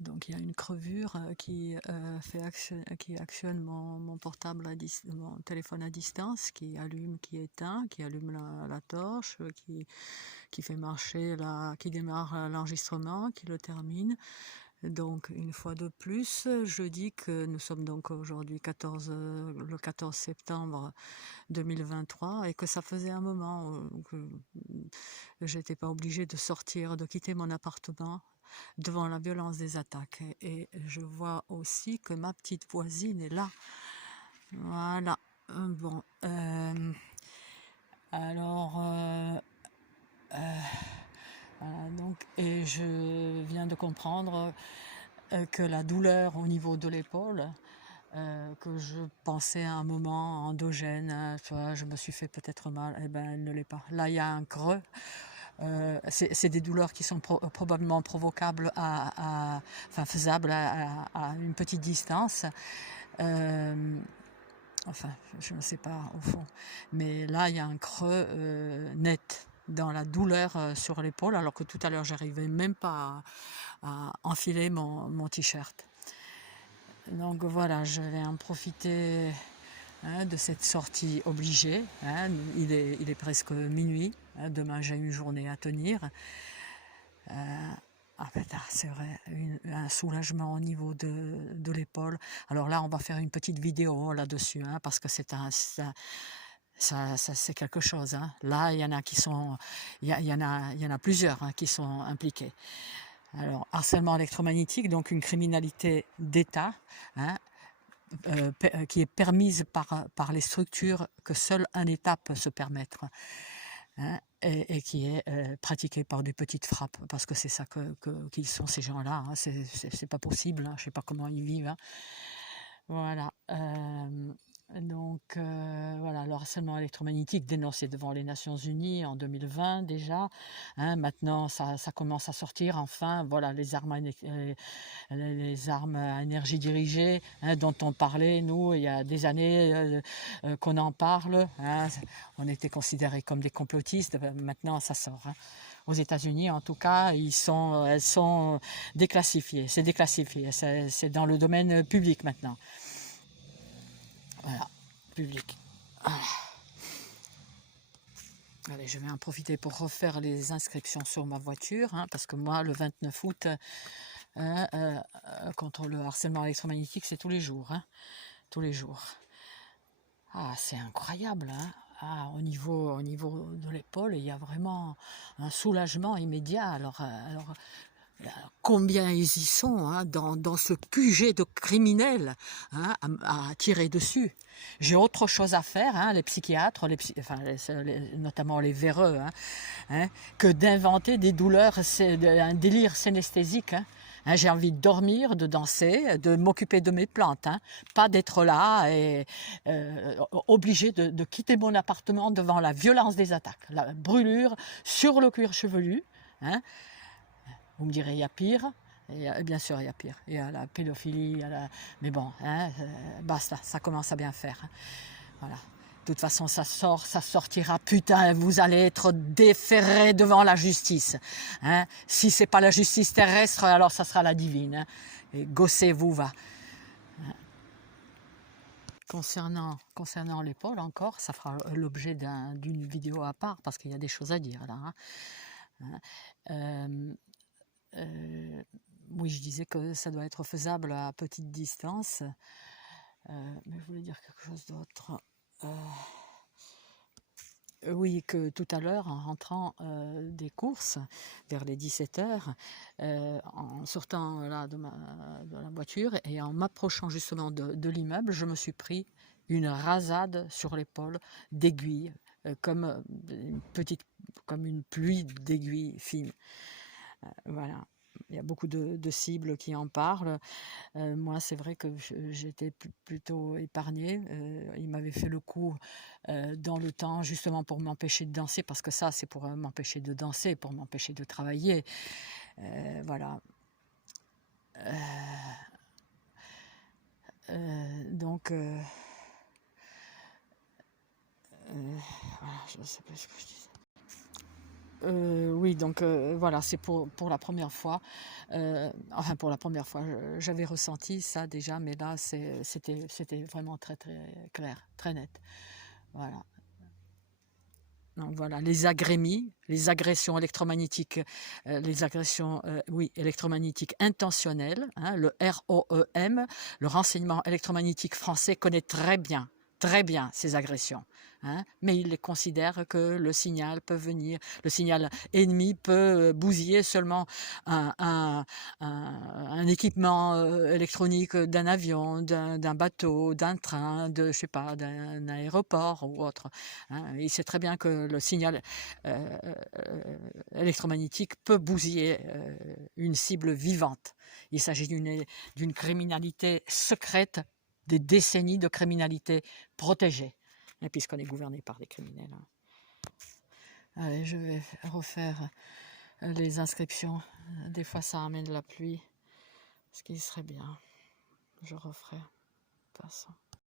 Donc il y a une crevure qui actionne mon portable, mon téléphone à distance, qui allume, qui éteint, qui allume la torche, qui fait marcher, qui démarre l'enregistrement, qui le termine. Donc une fois de plus, je dis que nous sommes donc aujourd'hui le 14 septembre 2023 et que ça faisait un moment que j'étais pas obligée de sortir, de quitter mon appartement devant la violence des attaques. Et je vois aussi que ma petite voisine est là. Voilà. Bon. Alors, voilà, donc, et je viens de comprendre que la douleur au niveau de l'épaule, que je pensais à un moment endogène, hein, tu vois, je me suis fait peut-être mal, eh ben elle ne l'est pas. Là, il y a un creux. C'est des douleurs qui sont probablement provocables enfin faisables à une petite distance. Enfin, je ne sais pas au fond. Mais là, il y a un creux net dans la douleur sur l'épaule, alors que tout à l'heure, j'arrivais même pas à enfiler mon t-shirt. Donc voilà, je vais en profiter de cette sortie obligée. Il est presque minuit. Demain, j'ai une journée à tenir. C'est vrai, un soulagement au niveau de l'épaule. Alors là, on va faire une petite vidéo là-dessus, parce que c'est quelque chose. Là, il y en a qui sont, il y en a plusieurs qui sont impliqués. Alors, harcèlement électromagnétique, donc une criminalité d'État, qui est permise par les structures que seul un État peut se permettre, et qui est pratiquée par des petites frappes, parce que c'est ça qu'ils sont, ces gens-là. C'est pas possible, je sais pas comment ils vivent. Voilà. Donc voilà, le harcèlement électromagnétique dénoncé devant les Nations Unies en 2020 déjà. Maintenant, ça commence à sortir. Enfin, voilà, les armes à énergie dirigée, dont on parlait, nous, il y a des années qu'on en parle. On était considérés comme des complotistes. Maintenant, ça sort. Aux États-Unis, en tout cas, elles sont déclassifiées. C'est déclassifié. C'est dans le domaine public maintenant. Voilà, public. Allez, je vais en profiter pour refaire les inscriptions sur ma voiture, parce que moi, le 29 août, contre le harcèlement électromagnétique, c'est tous les jours. Tous les jours. Ah, c'est incroyable. Au niveau de l'épaule, il y a vraiment un soulagement immédiat. Alors combien ils y sont dans ce QG de criminels à tirer dessus. J'ai autre chose à faire, les psychiatres, notamment les véreux, que d'inventer des douleurs, un délire synesthésique. J'ai envie de dormir, de danser, de m'occuper de mes plantes, pas d'être là et obligé de quitter mon appartement devant la violence des attaques, la brûlure sur le cuir chevelu. Vous me direz, il y a pire. Et bien sûr, il y a pire. Il y a la pédophilie, mais bon, basta, ça commence à bien faire. Voilà. De toute façon, ça sortira, putain, vous allez être déférés devant la justice. Si c'est pas la justice terrestre, alors ça sera la divine. Et gossez-vous, va. Concernant l'épaule encore, ça fera l'objet d'une vidéo à part, parce qu'il y a des choses à dire là. Oui, je disais que ça doit être faisable à petite distance, mais je voulais dire quelque chose d'autre. Oui, que tout à l'heure, en rentrant des courses, vers les 17h, en sortant là de la voiture et en m'approchant justement de l'immeuble, je me suis pris une rasade sur l'épaule d'aiguilles, comme une pluie d'aiguilles fines. Voilà. Il y a beaucoup de cibles qui en parlent. Moi, c'est vrai que j'étais plutôt épargnée. Il m'avait fait le coup dans le temps, justement pour m'empêcher de danser, parce que ça, c'est pour m'empêcher de danser, pour m'empêcher de travailler. Voilà. Donc, voilà, je ne sais plus ce que je disais. Oui, donc voilà, c'est pour la première fois. Enfin, pour la première fois, j'avais ressenti ça déjà, mais là, c'était vraiment très, très clair, très net. Voilà. Donc voilà, les agrémies, les agressions électromagnétiques, les agressions, oui, électromagnétiques intentionnelles, hein, le ROEM, le renseignement électromagnétique français connaît très bien ces agressions, hein, mais il les considère que le signal peut venir, le signal ennemi peut bousiller seulement un, un- un équipement électronique d'un avion, d'un bateau, d'un train, de, je sais pas, d'un aéroport ou autre. Hein. Il sait très bien que le signal électromagnétique peut bousiller une cible vivante. Il s'agit d'une criminalité secrète, des décennies de criminalité protégée, hein, puisqu'on est gouverné par des criminels. Hein. Allez, je vais refaire les inscriptions. Des fois, ça amène la pluie, ce qui serait bien. Je referai de toute façon.